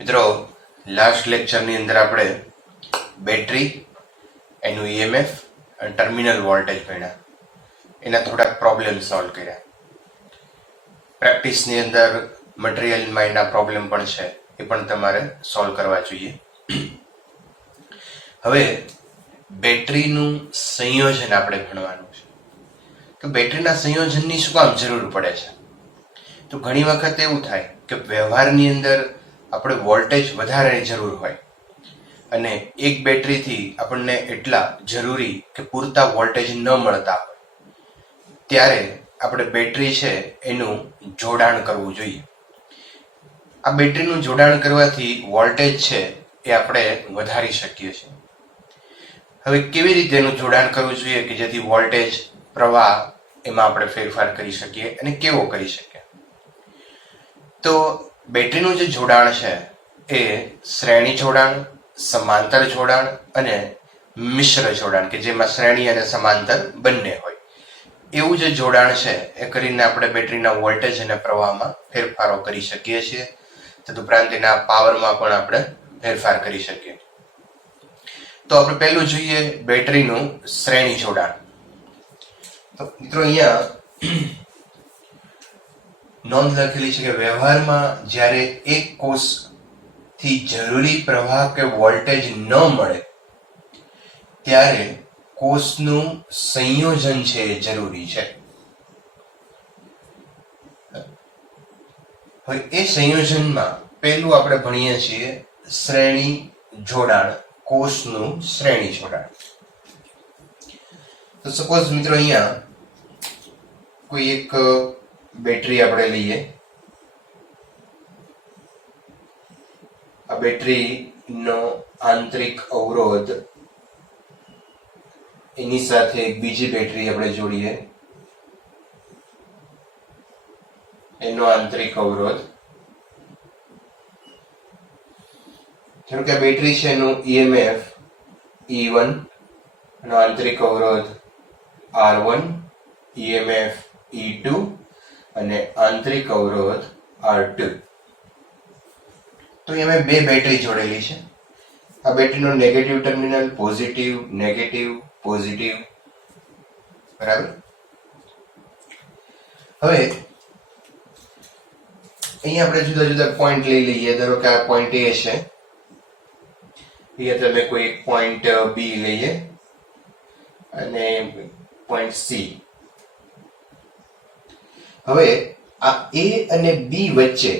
મિત્રો, લાસ્ટ લેક્ચરની અંદર આપણે બેટરી, એનું ઈએમએફ અને ટર્મિનલ વોલ્ટેજ ભણ્યા. એના થોડાક પ્રોબ્લેમ સોલ્વ કર્યા. પ્રેક્ટિસની અંદર મટીરિયલમાં એના પ્રોબ્લેમ પણ છે, એ પણ તમારે સોલ્વ કરવા જોઈએ. હવે બેટરીનું સંયોજન આપણે ભણવાનું છે. તો બેટરીના સંયોજનની શું કામ જરૂર પડે છે? તો ઘણી વખત એવું થાય કે વ્યવહારની અંદર આપણે વોલ્ટેજ વધારેની જરૂર હોય અને એક બેટરીથી આપણને એટલા જરૂરી કે પૂરતા વોલ્ટેજ ન મળતા હોય, ત્યારે આપણે બેટરી છે એનું જોડાણ કરવું જોઈએ. આ બેટરીનું જોડાણ કરવાથી વોલ્ટેજ છે એ આપણે વધારી શકીએ છીએ. હવે કેવી રીતે એનું જોડાણ કરવું જોઈએ કે જેથી વોલ્ટેજ, પ્રવાહ એમાં આપણે ફેરફાર કરી શકીએ અને કેવો કરી શકીએ? તો બેટરીનું જે જોડાણ છે એ શ્રેણી જોડાણ, સમાંતર જોડાણ અને મિશ્ર જોડાણ, કે જેમાં શ્રેણી અને સમાંતર બંને હોય, એવું જે જોડાણ છે એ કરીને આપણે બેટરીના વોલ્ટેજ અને પ્રવાહમાં ફેરફારો કરી શકીએ છીએ. તદુપરાંત એના પાવરમાં પણ આપણે ફેરફાર કરી શકીએ. તો આપણે પહેલું જોઈએ બેટરીનું શ્રેણી જોડાણ. તો મિત્રો, અહીંયા નોંધ લખેલી છે કે વ્યવહારમાં જ્યારે એક કોષથી જરૂરી પ્રવાહ કે વોલ્ટેજ ન મળે ત્યારે કોષનું સંયોજન છે એ જરૂરી છે. હવે એ સંયોજનમાં પહેલું આપણે ભણીએ છીએ શ્રેણી જોડાણ, કોષનું શ્રેણી જોડાણ. તો સપોઝ મિત્રો, અહીંયા કોઈ એક બેટરી આપણે લઈએ. આ બેટરીનો આંતરિક અવરોધ, એની સાથે એક બીજી બેટરી આપણે જોડીએ, એનો આંતરિક અવરોધ. જેમ કે આ બેટરી છે એનું ઈએમએફ E1, એનો આંતરિક અવરોધ R1, ઈએમએફ E2 અને આંતરિક અવરોધ R2. તો એમાં બે બેટરી જોડેલી છે. આ બેટરીનો negative terminal, positive, negative, positive, બરાબર. હવે અહીંયા આપણે જુદા જુદા પોઈન્ટ લઈ લઈએ. ધારો કે આ પોઈન્ટ A છે, અહીંયા તમે કોઈ એક પોઈન્ટ B લઈએ અને પોઈન્ટ C. હવે આ A અને B વચ્ચે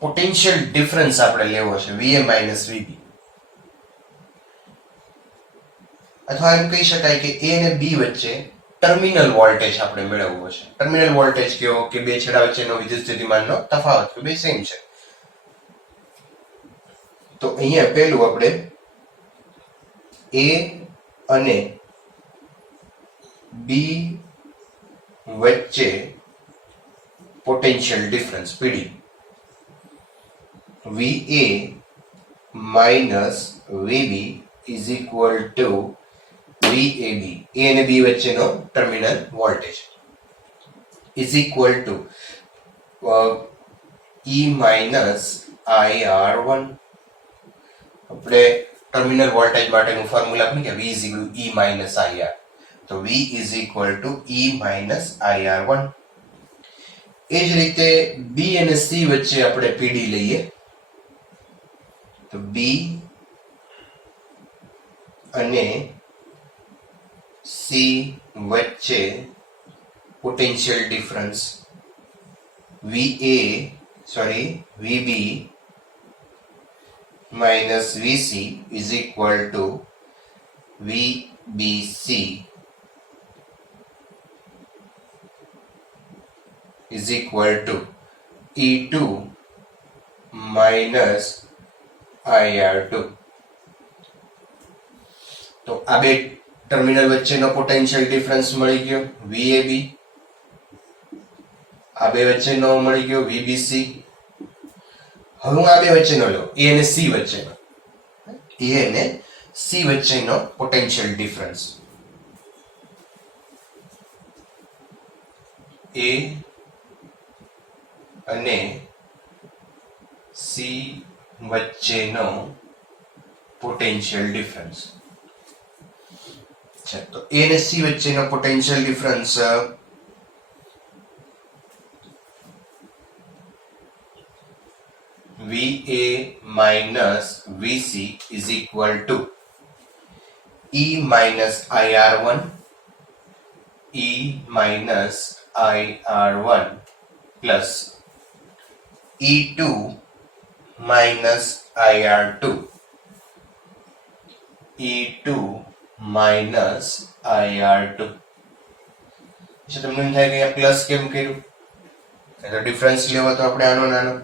પોટેન્શિયલ ડિફરન્સ આપણે લેવો છે, VA માઇનસ VB. અથવા એમ કહી શકાય કે A અને B વચ્ચે ટર્મિનલ વોલ્ટેજ આપણે મેળવવો છે. ટર્મિનલ વોલ્ટેજ કયો? કે બે છેડા વચ્ચેનો વિદ્યુત સ્થિતિમાનનો તફાવત, કે બે સેમ છે. તો અહીંયા પહેલું આપણે A અને B વચ્ચે potential difference PD, VA minus VB is equal to VAB. A અને B વચ્ચેનો terminal voltage is equal to E minus IR1. આપણે ટર્મિનલ વોલ્ટેજ માટેનું ફોર્મ્યુલા આપણે કે V is equal to E minus IR. તો V is equal to E minus IR1. એ જ રીતે B અને C વચ્ચે આપણે PD લઈએ. તો B અને C વચ્ચે potential difference VB minus VC is equal to VBC is equal to E2 minus IR2. તો આ બે ટર્મિનલ વચ્ચેનો પોટેન્શિયલ ડિફરન્સ મળી ગયો VAB. આ બે વચ્ચેનો મળી ગયો VBC. હવે હું આ બે વચ્ચેનો લઉં, A અને C વચ્ચેનો. A અને C વચ્ચેનો પોટેન્શિયલ ડિફરન્સ A અને C સી વચ્ચેનો પોટેન્શિયલ ડિફરન્સ છે. તો એ અને સી વચ્ચેનો potential difference VA minus VC is equal to E minus IR1 E minus IR1 plus E2 minus IR2 E2 minus IR2. તમને એમ થાય કે અહીંયા પ્લસ કેમ કર્યું? તો ડિફરન્સ લેવો તો આપણે આનો નાનો,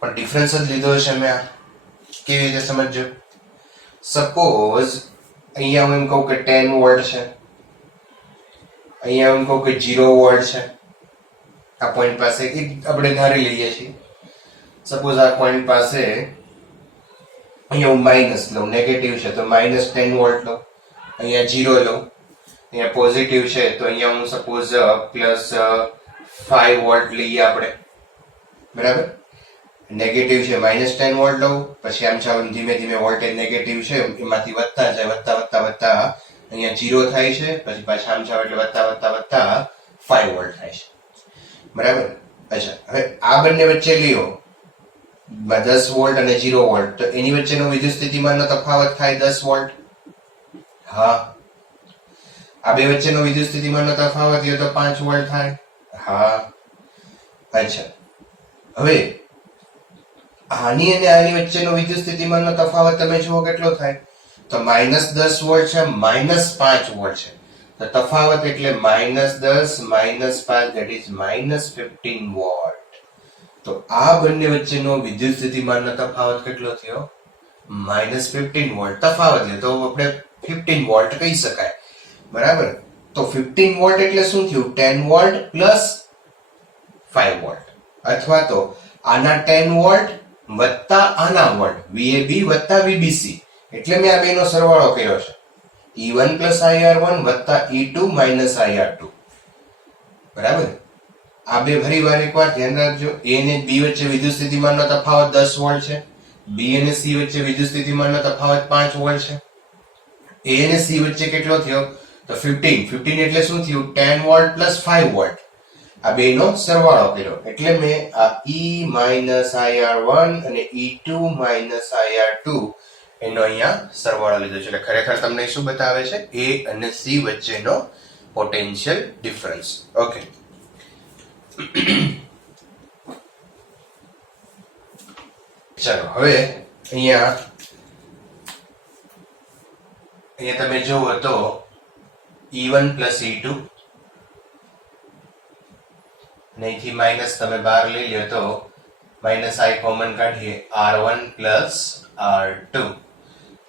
પણ ડિફરન્સ જ લીધો છે મેં. આ કેવી રીતે સમજજો? સપોઝ અહીંયા હું એમ કહું કે 10 વોલ્ટ છે, અહીંયા એમ કહું કે 0 વોલ્ટ છે. આ પોઈન્ટ પાસે આપણે ધારી લઈએ છીએ. સપોઝ આ પોઈન્ટ પાસે અહીંયા હું માઇનસ લઉં, નેગેટિવ છે તો માઇનસ 10 વોલ્ટ લઉં, અહીંયા 0 લઉં, અહીંયા પોઝિટિવ છે તો અહીંયા હું સપોઝ પ્લસ 5 વોલ્ટ લઈએ આપણે, બરાબર. નેગેટિવ છે માઇનસ 10 વોલ્ટ લઉં, પછી આમ ચાલો ધીમે ધીમે વોલ્ટેજ નેગેટિવ છે એમાંથી વધતા જાય, વધતા વધતા વધતા અહીંયા 0 થાય છે, પછી પાછા આમ ચાલો એટલે વધતા વધતા વધતા 5 વોલ્ટ થાય છે, બરાબર. અચ્છા, હવે આ બંને વચ્ચે લ્યો 10 વોલ્ટ અને 0 વોલ્ટ, તો એની વચ્ચેનો વિદ્યુત સ્થિતિમાનનો તફાવત થાય 10 વોલ્ટ. હા. આ બે વચ્ચેનો વિદ્યુત સ્થિતિમાનનો તફાવત લ્યો તો 5 વોલ્ટ થાય. હા. અચ્છા, હવે આની અને આની વચ્ચેનો વિદ્યુત સ્થિતિમાનનો તફાવત તમે જુઓ કેટલો થાય? તો -10 વોલ્ટ છે, -5 વોલ્ટ છે. તો તફાવત એટલે -10 -5 that is -15 વોલ્ટ. તો આ બંને વચ્ચેનો વિદ્યુત સ્થિતિમાનનો તફાવત કેટલો થયો? -15 વોલ્ટ. તફાવત લે તો આપણે 15 વોલ્ટ કહી શકાય, બરાબર. તો 15 વોલ્ટ એટલે શું થયું? 10 વોલ્ટ પ્લસ 5 વોલ્ટ, અથવા તો આના 10 વોલ્ટ વત્તા આના વોલ્ટ, VAB વત્તા VBC, એટલે મેં આ બેનો સરવાળો કર્યો છે. E1 IR1 વત્તા E2 IR2, બરાબર. આ બે ફરીવાર એકવાર ધ્યાન રાખજો. A અને B વચ્ચે વિદ્યુત સ્થિતિમાનનો તફાવત 10 વોલ્ટ છે. B અને C વચ્ચે વિદ્યુત સ્થિતિમાનનો તફાવત 5 વોલ્ટ છે. A અને C વચ્ચે કેટલો થયો? તો 15 એટલે શું થયું? 10 વોલ્ટ પ્લસ 5 વોલ્ટ. આ બેનો સરવાળો કર્યો એટલે મેં આ E IR1 અને E2 IR2 એનો અહીંયા સરવાળો લીધો છે. એટલે ખરેખર તમને શું બતાવે છે? A અને C વચ્ચેનો પોટેન્શિયલ ડિફરન્સ. ઓકે, ચાલો હવે અહીંયા તમે જુઓ તો E1 E2 અહીંથી માઇનસ તમે બહાર લઈ લ્યો તો માઇનસ I કોમન કાઢીએ, R1 R2,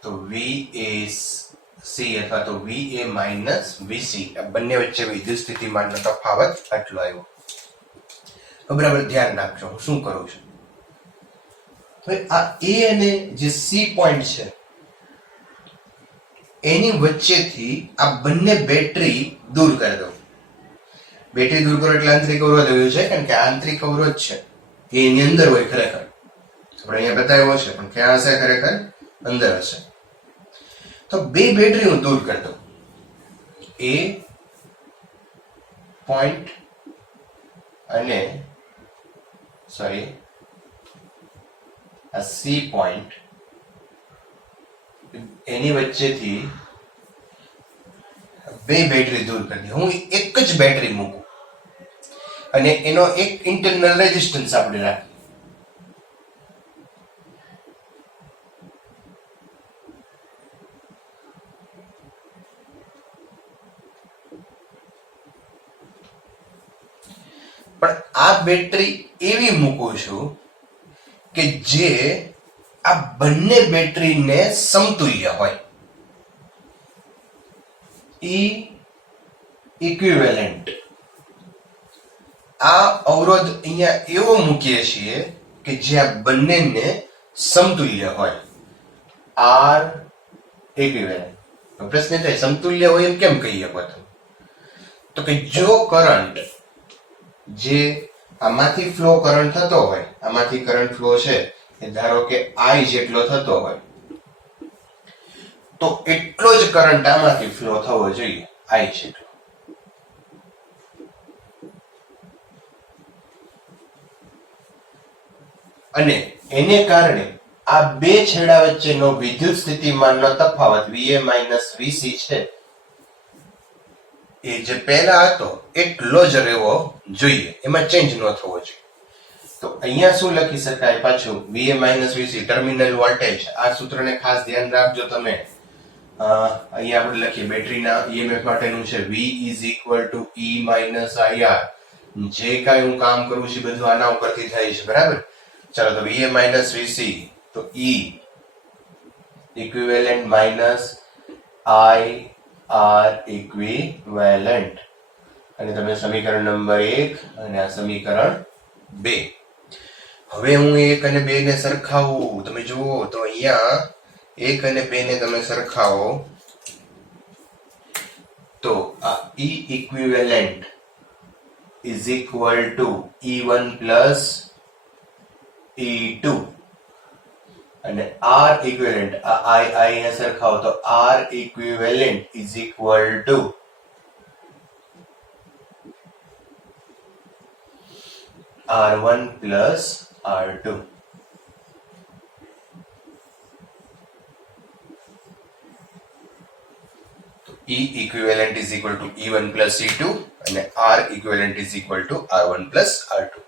તો VAC અથવા તો VA માઇનસ VC આ બંને વચ્ચે વિદ્યુત સ્થિતિમાનનો તફાવત આટલો આવ્યો. બરાબર, ધ્યાન રાખજો હું શું કરું છું. હવે આ A અને જે C પોઈન્ટ છે એની વચ્ચેથી આ બંને બેટરી દૂર કરી દઉં. બેટરી દૂર કરો એટલે આંતરિક અવરોધ આવ્યો છે, કારણ કે આંતરિક અવરોધ છે એ એની અંદર હોય. ખરેખર આપણે અહીંયા બતાવ્યો છે, પણ ક્યાં હશે? ખરેખર અંદર હશે. તો બે બેટરી હું દૂર કરી દઉં. A પોઈન્ટ અને આ C પોઈન્ટ, એની વચ્ચેથી બે બેટરી દૂર કરી દઉં. હું એક જ બેટરી મૂકું અને એનો એક ઇન્ટરનલ રેઝિસ્ટન્સ આપણે રાખીએ. પણ આ બેટરી એવી મૂકું છું કે જે આ બંને બેટરીને સમતુલ્ય હોય. ઇક્વિવેલન્ટ. આ અવરોધ અહીંયા એવો મૂકીએ છીએ કે જે આ બંનેને સમતુલ્ય હોય. Are equivalent. પ્રશ્ન થાય સમતુલ્ય હોય એમ કેમ કહીએ? તો કે જો કરંટ જે આમાંથી ફ્લો કરંટ થતો હોય, આમાંથી કરંટ ફ્લો છે એ ધારો કે I જેટલો થતો હોય, તો એટલો જ કરંટ આમાંથી ફ્લો થવો જોઈએ, I જેટલો. અને એને કારણે આ બે છેડા વચ્ચેનો વિદ્યુત સ્થિતિમાનનો તફાવત VA VC છે એ જે પહેલા હતો એટલો જ રહેવો જોઈએ, એમાં ચેન્જ ન થવો જોઈએ. તો અહીંયા શું લખી શકાય પાછું, VA VC ટર્મિનલ વોલ્ટેજ. આ સૂત્રને ખાસ ધ્યાન રાખજો તમે. અહીંયા આપણે લખીએ બેટરીના EMF માટેનું છે V E IR. જે કાંઈ હું કામ કરું છું બધું આના ઉપરથી થાય છે, બરાબર? ચાલો તો VA VC, તો E equivalent minus IR equivalent. અને તમે સમીકરણ નંબર 1 અને આ સમીકરણ 2. હવે હું 1 અને 2 ને સરખાવું. તમે જુઓ તો અહીંયા 1 અને 2 ને તમે સરખાવો તો આ E equivalent is equal to E1 plus E2 અને R equivalent આ I ને સરખાવો તો R equivalent is equal to R1 plus R2. E equivalent is equal to E1 plus E2 અને R equivalent is equal to R1 plus R2.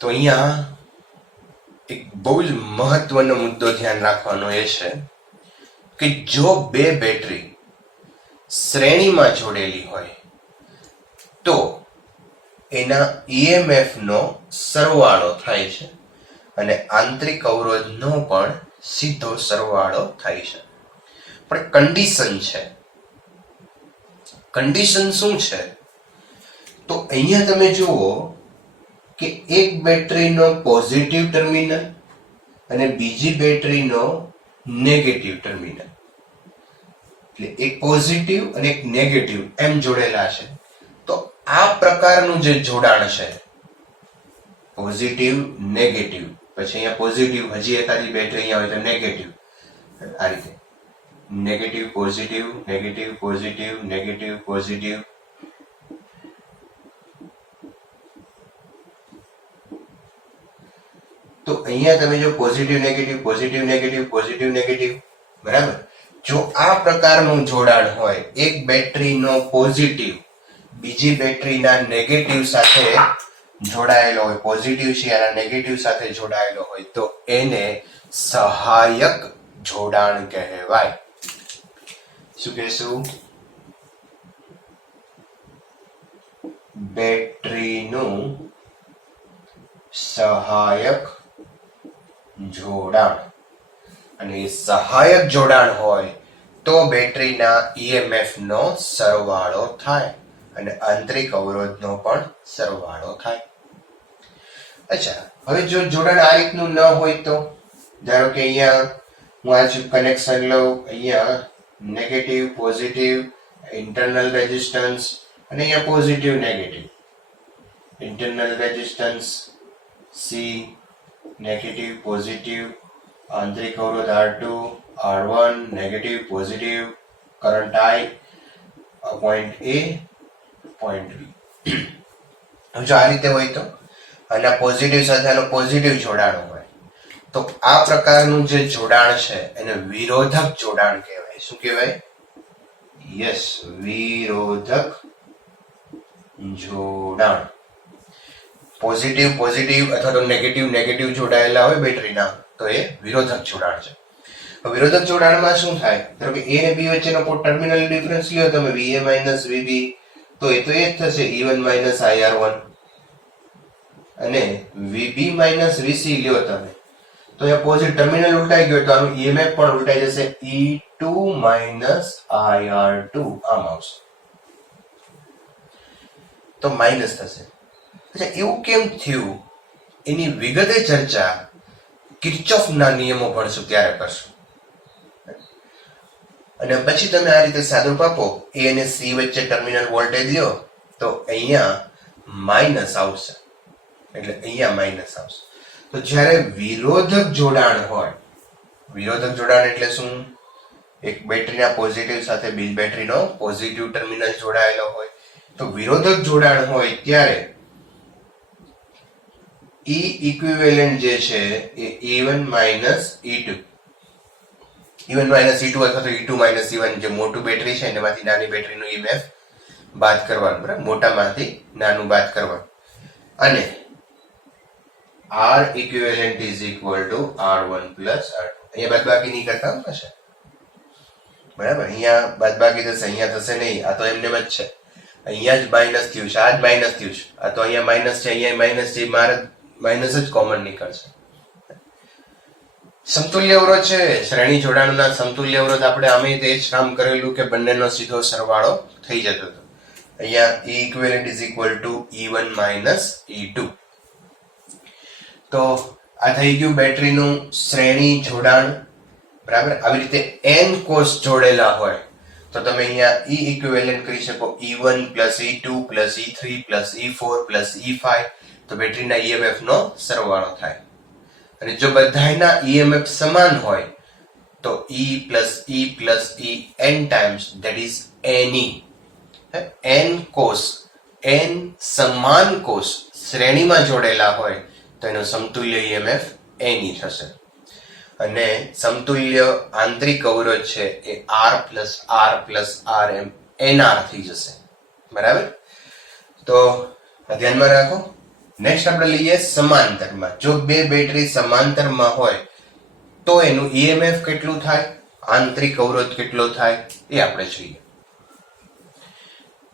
તો અહીંયા એક બહુ જ મહત્વનો મુદ્દો ધ્યાન રાખવાનો એ છે કે જો બે બેટરી શ્રેણીમાં જોડેલી હોય તો એના EMF નો સરવાળો થાય છે અને આંતરિક અવરોધનો પણ સીધો સરવાળો થાય છે. પણ કન્ડિશન છે. કન્ડિશન શું છે? તો અહીંયા તમે જુઓ કે એક બેટરીનો પોઝિટિવ ટર્મિનલ અને બીજી બેટરીનો નેગેટિવ ટર્મિનલ, એટલે એક પોઝિટિવ અને એક નેગેટિવ એમ જોડેલા છે. તો આ પ્રકારનું જે જોડાણ છે પોઝિટિવ નેગેટિવ, પછી અહીંયા પોઝિટિવ, હજી એકાદી બેટરી અહીંયા હોય તો નેગેટિવ, આ રીતે negative positive negative positive negative positive. તો અહીંયા તમે જો positive negative positive negative positive negative, બરાબર? જો આ પ્રકારનું જોડાણ હોય, એક બેટરીનો પોઝિટિવ બીજી બેટરીના નેગેટિવ સાથે જોડાયેલો હોય, પોઝિટિવ છે એના નેગેટિવ સાથે જોડાયેલો હોય, તો એને સહાયક જોડાણ કહેવાય. શું કહેશું? બેટરીનું સહાયક જોડાણ. અને એ સહાયક જોડાણ હોય તો બેટરીના EMF નો સરવાળો થાય અને આંતરિક અવરોધનો પણ સરવાળો થાય. અચ્છા, હવે જો જોડાણ આ રીતનું ન હોય તો ધારો કે અહીંયા હું આ કનેક્શન લઉં, અહીંયા નેગેટિવ પોઝિટિવ ઇન્ટરનલ રેઝિસ્ટન્સ અને અહીંયા positive negative, internal resistance C, negative positive, આંતરિક અવરોધ R2 R1, negative positive, current I, point A point B. જો આ રીતે હોય તો અને પોઝિટિવ સાથે આનો પોઝિટિવ જોડાણ હોય તો આ પ્રકારનું જે જોડાણ છે એને વિરોધક જોડાણ કહેવાય. શું કહેવાય? યસ, વિરોધક જોડાણ. પોઝિટિવ પોઝિટિવ અથવા તો નેગેટિવ નેગેટિવ જોડાયેલા હોય બેટરીના તો એ વિરોધક જોડાણ છે. વિરોધક જોડાણમાં શું થાય? ધારો કે A અને B વચ્ચેનો ટર્મિનલ ડિફરન્સ લ્યો તમે VA VB, તો એ જ થશે E1 IR1. અને VB VC લ્યો તમે તો એ પોઝિટિવ ટર્મિનલ ઉલટાઈ ગયો તો આનું EMF પણ ઉલટાઈ જશે, E2 IR2 આમ આવશે, તો માઇનસ થશે. અચ્છા, એવું કેમ થયું એની વિગતે ચર્ચા કિર્ચોફના નિયમો ભણશું ત્યારે કરશું. અને પછી તમે આ રીતે સાદુરૂપ આપો, A અને C વચ્ચે ટર્મિનલ વોલ્ટેજ લ્યો તો અહીંયા માઇનસ આવશે, એટલે અહીંયા માઇનસ આવશે. તો જ્યારે વિરોધક જોડાણ હોય, વિરોધક જોડાણ એટલે શું? એક બેટરીના પોઝિટિવ સાથે બીજી બેટરીનો પોઝિટિવ ટર્મિનલ જોડાયેલો હોય. તો વિરોધક જોડાણ હોય ત્યારે E ઇક્વિવેલન્ટ જે છે એ E1 minus E2, E1 minus E2 અથવા તો E2 માઇનસ E1, જે મોટું બેટરી છે એમાંથી નાની બેટરીનું EMF બાદ કરવાનું, બરાબર, મોટામાંથી નાનું બાદ કરવાનું. અને R equivalent is equal to R1 plus R2. અહીંયા બાદબાકી નહીં કરતા હશે, બરાબર, અહીંયા બાદબાકી થશે, અહીંયા થશે નહીં. આ તો એમને જ છે, અહીંયા જ માઇનસ થયું છે, આ જ માઇનસ થયું છે, આ તો અહીંયા માઇનસ છે, અહીંયા માઇનસ છે, મારે માઇનસ જ કોમન નીકળશે. સમતુલ્ય અવરોધ છે, શ્રેણી જોડાણના સમતુલ્ય અવરોધ આપણે આમે તે જ કામ કરેલું કે બંનેનો સીધો સરવાળો થઈ જતો હતો. અહીંયા E equivalent is equal to E1 minus E2. તો આ થઈ ગયું બેટરીનું શ્રેણી જોડાણ, બરાબર. આવી રીતે n કોષ જોડેલા હોય તો તમે અહીંયા E equivalent કરી શકો E1 plus E2 plus E3 plus E4 plus E5. તો બેટરીના EMF નો સરવાળો થાય. અને જો બધાયના EMF સમાન હોય તો E plus E plus E n times, that is Ne. n કોષ, n સમાન કોષ શ્રેણીમાં જોડેલા હોય તો એનો સમતુલ્ય EMF Ne થશે. અને સમતુલ્ય આંતરિક અવરોધ છે એ R plus R plus R એમ NR થઈ જશે, બરાબર. તો ધ્યાનમાં રાખો. નેક્સ્ટ આપણે લઈએ સમાંતરમાં. જો બે બેટરી સમાંતરમાં હોય તો એનું EMF કેટલું થાય, આંતરિક અવરોધ કેટલો થાય એ આપણે જોઈએ.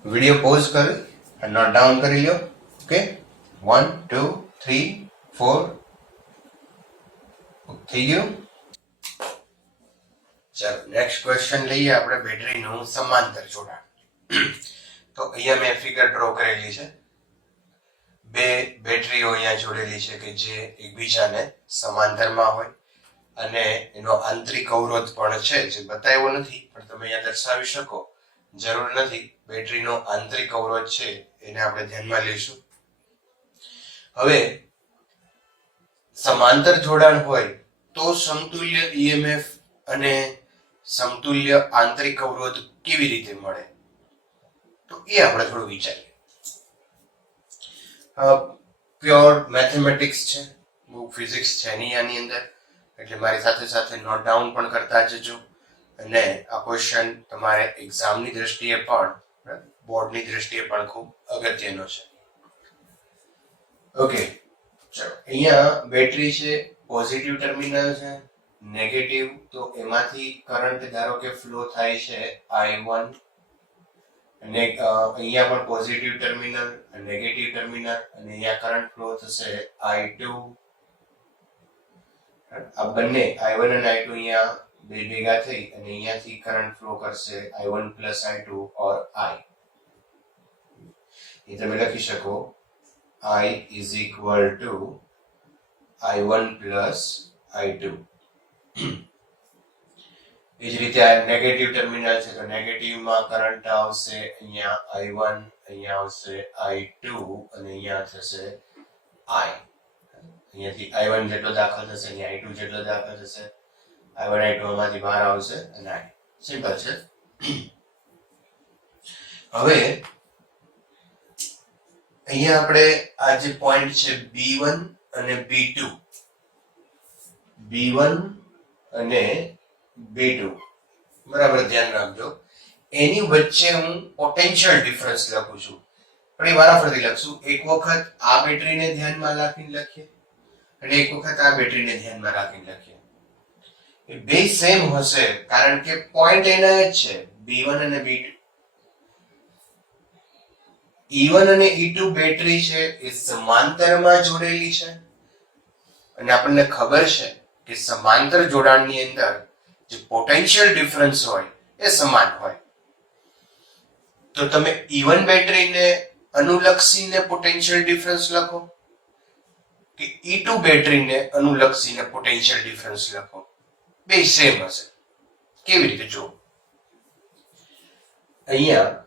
વિડિયો પોઝ કરી નોટ ડાઉન કરી લો. ઓકે, 1 2 3 4 થઈ ગયું. ચાલો નેક્સ્ટ ક્વેશ્ચન લઈએ આપણે બેટરીનું સમાંતર જોડાણ. તો અહીંયા મેં ફિગર ડ્રો કરેલી છે. બે બેટરીઓ અહીંયા જોડેલી છે કે જે એકબીજાને સમાંતરમાં હોય અને એનો આંતરિક અવરોધ પણ છે, જે બતાવ્યો નથી પણ તમે અહીંયા દર્શાવી શકો, જરૂર નથી. બેટરીનો આંતરિક અવરોધ છે એને આપણે ધ્યાનમાં લઈશું. હવે સમાંતર જોડાણ હોય તો સમતુલ્ય EMF અને સમતુલ્ય આંતરિક અવરોધ કેવી રીતે મળે, તો એ આપણે થોડું વિચારીએ. પ્યોર મેથેમેટિક્સ છે, બુક ફિઝિક્સ છે નહીં આની અંદર, એટલે મારી સાથે સાથે નોટ ડાઉન પણ કરતા જજો. અને આ ક્વેશ્ચન તમારે એક્ઝામની દ્રષ્ટિએ પણ, બોર્ડની દ્રષ્ટિએ પણ ખૂબ અગત્યનો છે. ઓકે, ચલો અહીંયા બેટરી છે, પોઝિટિવ ટર્મિનલ છે, નેગેટિવ. તો એમાંથી કરંટ ધારો કે ફ્લો થાય છે I1, અને અહીંયા પણ પોઝિટિવ ટર્મિનલ, નેગેટિવ ટર્મિનલ, અને અહીંયા કરંટ ફ્લો થશે I2. આ બંને I1 અને I2 અહીંયા બે ભેગા થઈ અને અહીંયાથી કરંટ ફ્લો કરશે I1 plus I2 or I. એ તમે લખી શકો I is equal to I1 plus I2. એ જ રીતે આ નેગેટિવ ટર્મિનલ છે તો નેગેટિવમાં કરંટ આવશે અહીંયા I1, અહીંયા આવશે I2 અને અહીંયા થશે I. અહીંયાથી I1 જેટલો દાખલ થશે, અહીંયા I2 જેટલો દાખલ થશે, I1 I2 માંથી બહાર આવશે અને I. સિમ્પલ છે. હવે અહીંયા આપણે આ જે પોઈન્ટ છે B1 અને B2, B1 અને B2, બરાબર ધ્યાન રાખજો. એની વચ્ચે હું પોટેન્શિયલ ડિફરન્સ લખું છું, પણ એ વારાફરતી લખશું. એક વખત આ બેટરીને ધ્યાનમાં રાખીને લખીએ અને એક વખત આ બેટરીને ધ્યાનમાં રાખીને લખીએ. એ બે સેમ હશે કારણ કે પોઈન્ટ એના જ છે, B1 અને B2. E1 અને E2 બેટરી છે એ સમાંતરમાં જોડેલી છે અને આપણને ખબર છે કે સમાંતર જોડાણની અંદર જે પોટેન્શિયલ ડિફરન્સ હોય એ સમાન હોય. તો તમે E1 બેટરીને અનુલક્ષીને પોટેન્શિયલ ડિફરન્સ લખો કે E2 બેટરીને અનુલક્ષીને પોટેન્શિયલ ડિફરન્સ લખો, બે સેમ હશે. કેવી રીતે જો અહીંયા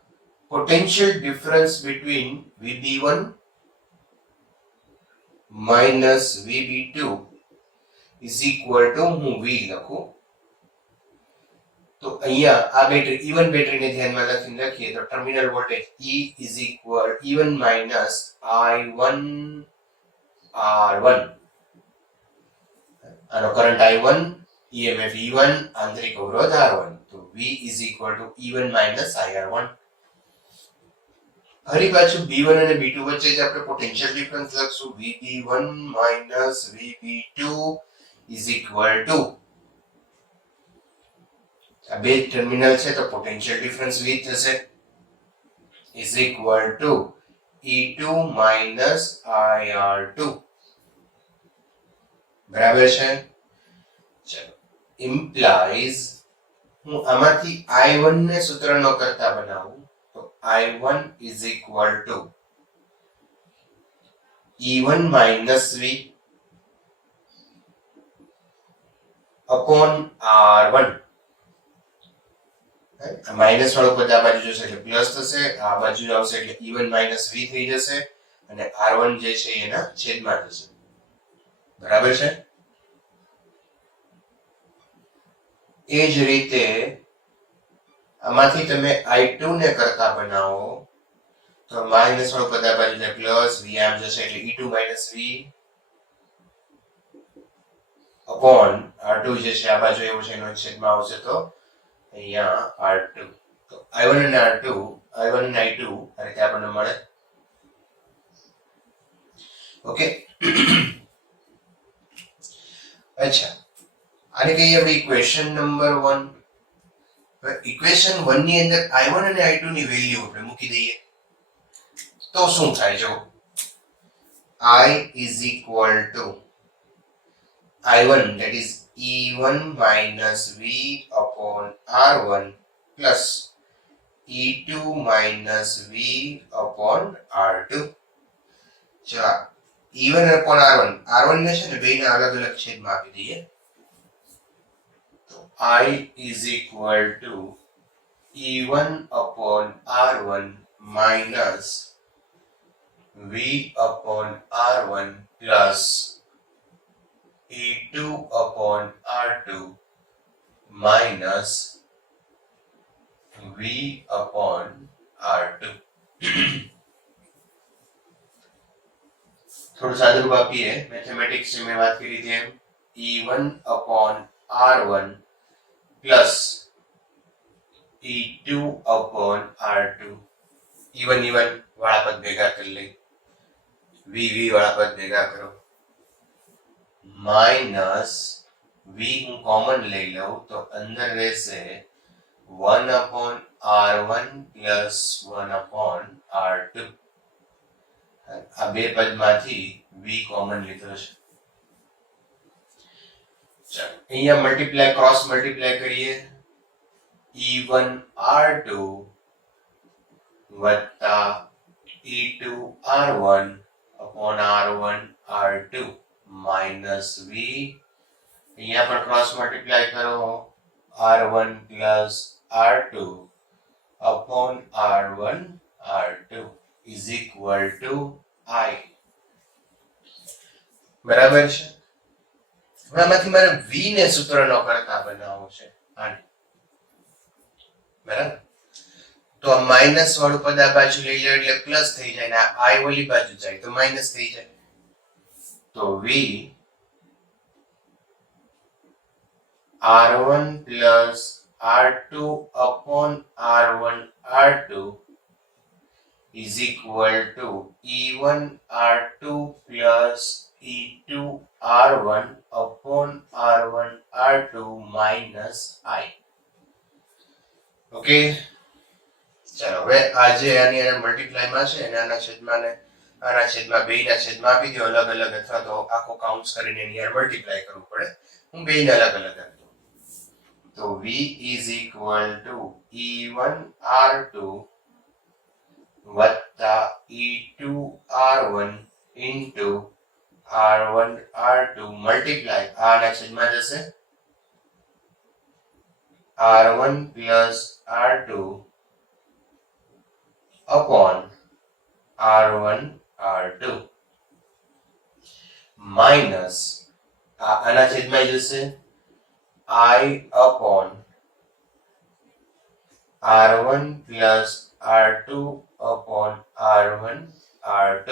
potential difference between VB1 minus VB2 is equal to હું V લખું તો અહીંયા આ બેટરી E1 બેટરીને ધ્યાનમાં લખીએ તો terminal voltage E is equal E1 minus I1 R1 આનો કરંટ I1 EMF E1 આંતરિક અવરોધ R1 તો V is equal to E1 minus IR1 ફરી પાછું B1 અને B2 વચ્ચે જ આપણે પોટેન્શિયલ ડિફરન્સ લખશું VB1 minus VB2 is equal to આ બે ટર્મિનલ છે તો પોટેન્શિયલ ડિફરન્સ V થશે is equal to E2 minus IR2 બરાબર છે ચલો ઇમ્પ્લાઇઝ હું આમાંથી I1 ને સૂત્રનો કરતા બનાવું તો I1 is equal to E1 minus V upon R1 minus વાળો પદ આ બાજુ જશે એટલે પ્લસ થશે આ બાજુ આવશે એટલે E1 minus V થઈ જશે અને R1 જે છે એના છેદમાં થશે બરાબર છે એ જ રીતે આમાંથી તમે I2 ને કરતા બનાવો તો માઇનસ વાળો પદ આ બાજુ પ્લસ V આમ જશે એટલે E2 minus V upon R2 જે છે આ બાજુ એવું છે એનો છેદમાં આવશે તો અહીંયા R2 તો I1 અને R2 I1 અને I2 આ રીતે આપણને મળે ઓકે અચ્છા આને કહીએ આપણે ઇક્વેશન નંબર 1 ઇક્વેશન 1 ની અંદર I1 અને I2 ની વેલ્યુ આપણે મૂકી દઈએ તો શું થાય જો I is equal to I1 that is E1 minus V upon R1 plus E2 minus V upon R2 ચલો E1 upon R1 ને છે ને બેયના અલગ અલગ છેદમાં આપી દઈએ તો I is equal to E1 upon R1 minus V upon R1 plus E2 upon R2 minus V upon R2 થોડું સાદું રૂપ આપીએ મેથેમેટિક્સ में વાત કરી थी E1 upon R1 plus E2 upon R2 E1 વાળા પદ ભેગા કરી લઈ V વાળા પદ ભેગા કરો માઇનસ V હું કોમન લઈ લઉં તો અંદર રહેશે 1 upon R1 plus 1 upon R2 આ બે પદમાંથી V કોમન લીધો છે ચાલો અહીંયા મલ્ટીપ્લાય ક્રોસ મલ્ટીપ્લાય કરીએ E1 R2 વત્તા E2 R1 upon R1 R2 minus V અહીંયા પણ ક્રોસ મલ્ટીપ્લાય કરો R1 plus R2 upon R1 R2 is equal to I બરાબર છે હવે આમાંથી મારે V ને સૂત્રનો કરતા બનાવવો છે આને બરાબર તો આ માઇનસ વાળું પદ આ બાજુ લઈ લે એટલે પ્લસ થઈ જાય ને આ I ઓલી બાજુ જાય તો માઇનસ થઈ જાય તો V R1 plus R2 upon R1 R2 is equal to E1 R2 plus E2 R1 upon R1 R2 minus I. Okay ચાલો હવે આજે આની અને મલ્ટીપ્લાય માં છે અને આના છેદમાં બેયના છેદમાં આપી દો અલગ અલગ અથવા તો આખો કાઉન્ટ્સ કરીને એની યાર મલ્ટીપ્લાય કરવું પડે હું બેયને અલગ અલગ આપતો તો V is equal to E1 R2 વત્તા E2 R1 into R1 R2 multiply આના છેદમાં જશે R1 plus R2 upon R1 R2 minus આના છેદમાં જશે I upon R1 plus R2 upon R1 R2.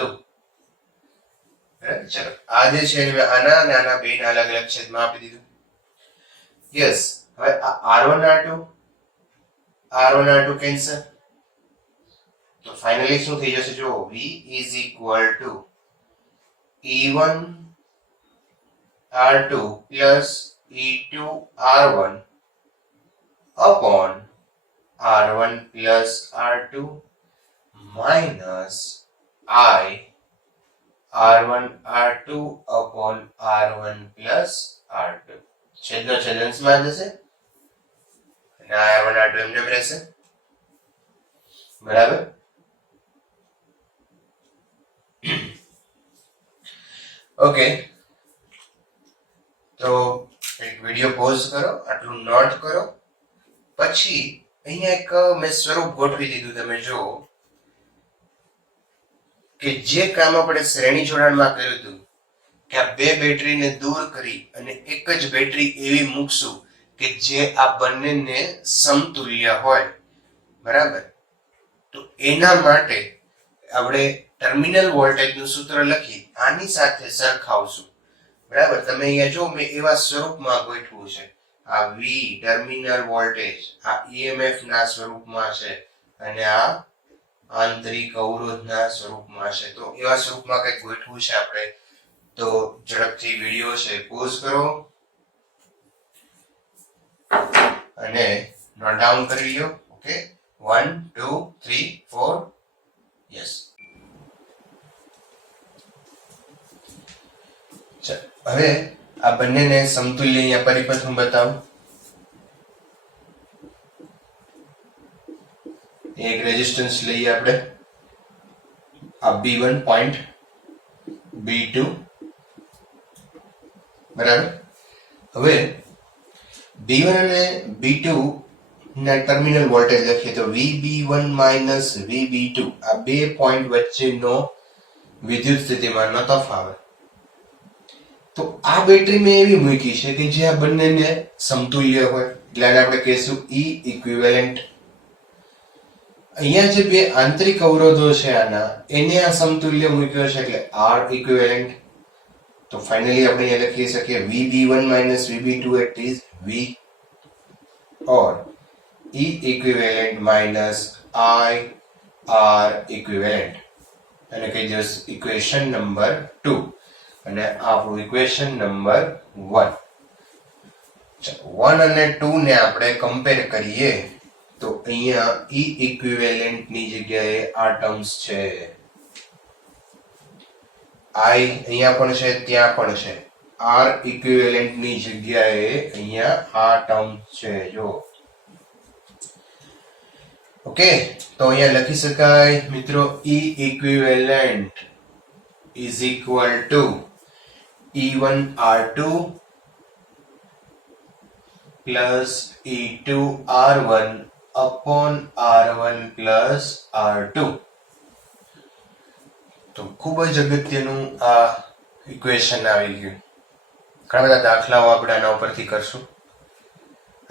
બરાબર, ચલો આ જે છે મેં આના અને આના બે ના અલગ અલગ છેદમાં આપી દીધું. યસ, હવે આ R1 R2 કેન્સલ, તો ફાઇનલી શું થઈ જશે જો V is equal to E1 R2 plus E2 R1 upon R1 plus R2 minus I R1 R2 upon R1 plus R2. છેદનો છેદંશમાં જશે અને R1 R2 એમને એમ રહેશે. બરાબર, ઓકે. તો એક વિડિયો પોઝ કરો, આટલું નોટ કરો, પછી અહીંયા એક મેં સ્વરૂપ ગોઠવી દીધું. તમે જો કે જે કામ આપણે શ્રેણી જોડાણમાં કર્યું હતું કે આ બે બેટરીને દૂર કરી અને એક જ બેટરી એવી મૂકશું કે જે આ બંનેને સમતુલ્ય હોય. બરાબર, તો એના માટે આપણે ટર્મિનલ વોલ્ટેજનું સૂત્ર લખી આની સાથે સરખાવશું. બરાબર, તમે અહીંયા જો મેં એવા સ્વરૂપમાં ગોઠવું છે. આ V ટર્મિનલ વોલ્ટેજ આ EMF ના સ્વરૂપમાં છે અને આ આંતરિક અવરોધના સ્વરૂપમાં છે. તો એવા સ્વરૂપમાં કંઈક ગોઠવું છે આપણે. તો ઝડપથી વિડિયો છે પોઝ કરો અને નોટ ડાઉન કરી લો. ઓકે, 1 2 3 4. યસ, હવે આ બંનેને સમતુલ્ય અહીંયા પરિપથ હું બતાવું. એક રેઝિસ્ટન્સ લઈએ આપણે, આ B1 પોઈન્ટ B2. બરાબર, હવે B1 અને B2 ના ટર્મિનલ વોલ્ટેજ લખીએ તો VB1 માઇનસ VB2 આ બે પોઈન્ટ વચ્ચેનો વિદ્યુત સ્થિતિમાનનો તફાવત. તો આ બેટરી મેં એવી મૂકી છે કે જે આ બંનેને સમતુલ્ય હોય, એટલે આને આપણે કહીશું E ઇક્વિવેલન્ટ. અહીંયા જે બે આંતરિક અવરોધો છે આના એને આ સમતુલ્ય મૂક્યો છે એટલે R ઇક્વિવેલન્ટ. તો ફાઇનલી આપણે અહીંયા લખી શકીએ VB1 minus VB2 it is V or E equivalent minus I R equivalent. અને કહી દો ઇક્વેશન નંબર 2 અને આપણું ઇક્વેશન નંબર 1. 1 અને 2 ને આપણે કમ્પેર કરીએ તો અહીંયા E equivalent ની જગ્યાએ આ ટર્મ્સ છે. I અહીંયા પણ છે, ત્યાં પણ છે. R equivalent ની જગ્યાએ અહીંયા આ ટર્મ છે. જો ઓકે, તો અહીંયા લખી શકાય મિત્રો E equivalent is equal to E1 R2 plus E2 R1 upon R1 plus R2. તો ખૂબ જ અગત્યનું આ ઇક્વેશન આવી ગયું. ઘણા બધા દાખલાઓ આપણે આના ઉપરથી કરશું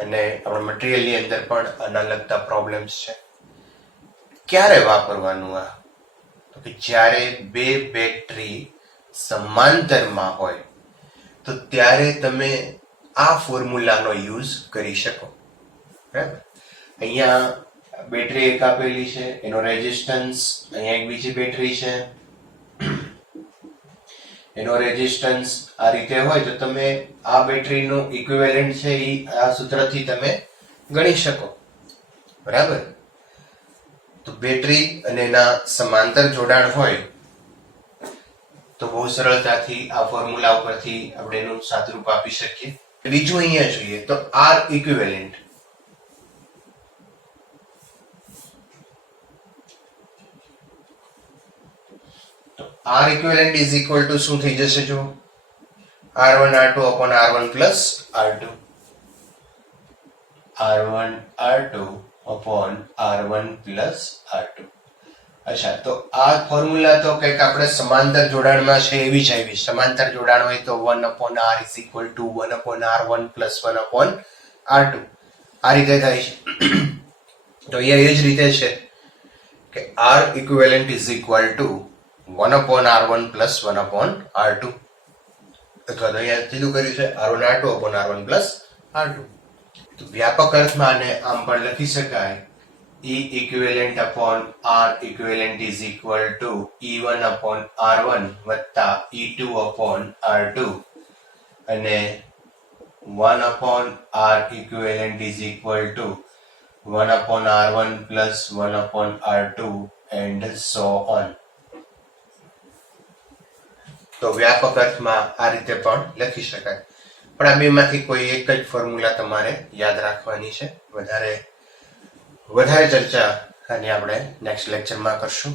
અને આપણા મટીરિયલની અંદર પણ આના લગતા પ્રોબ્લેમ્સ છે. ક્યારે વાપરવાનું આ? તો કે જ્યારે બે બેટરી સમાંતરમાં હોય તો ત્યારે તમે આ ફોર્મ્યુલાનો યુઝ કરી શકો. બરાબર, અહીંયા બેટરી એક આપેલી છે, એનો રેઝિસ્ટન્સ, અહીંયા એક બીજી બેટરી છે, એનો રેઝિસ્ટન્સ આ રીતે હોય તો તમે આ બેટરીનું ઇક્વિવેલન્ટ છે એ આ સૂત્રથી તમે ગણી શકો. બરાબર, તો બેટરી અને એના સમાંતર જોડાણ હોય તો બહુ સરળતાથી આ ફોર્મ્યુલા ઉપરથી આપણે એનું સાદુરૂપ આપી શકીએ. બીજું અહીંયા જોઈએ તો R equivalent. R equivalent is equal to શું થઈ જશે જો R1 R2 upon R1 plus R2. R1 R2 upon R1 plus R2. અચ્છા, તો આ ફોર્મ્યુલા તો કંઈક આપણે સમાંતર જોડાણમાં છે એવી જ આવી. સમાંતર જોડાણ હોય તો 1/r is equal to 1/r1 plus 1/r2 આ રીતે થાય છે. તો અહીંયા એ જ રીતે છે કે r equivalent is equal to 1/r1 plus 1/r2, અથવા તો અહીંયા સીધું કર્યું છે r1r2/r1 પ્લસ r2. તો વ્યાપક અર્થમાં આને આમ પણ લખી શકાય, E equivalent upon R equivalent is equal to E1 upon R1 વત્તા E2 upon R2 અને 1 upon R equivalent is equal to 1 upon R1 plus 1 upon R2 and so on. તો વ્યાપક અર્થમાં આ રીતે પણ લખી શકાય. પણ આ બેમાંથી કોઈ એક જ ફોર્મ્યુલા તમારે યાદ રાખવાની છે. વધારે ચર્ચા આની આપણે નેક્સ્ટ લેક્ચરમાં કરશું.